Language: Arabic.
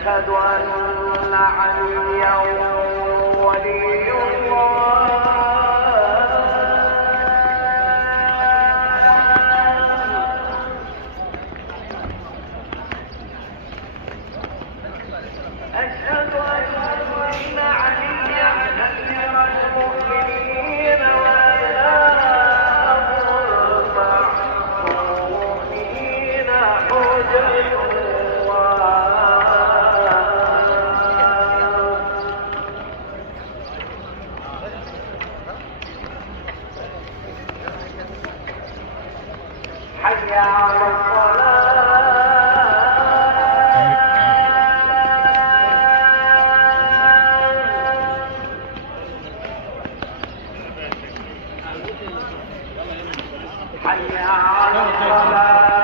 أشهد أن عليا ولي الله أشهد أن عليا أمير المؤمنين وإمام المعصومين حجة حي على الصلاة حي على الصلاة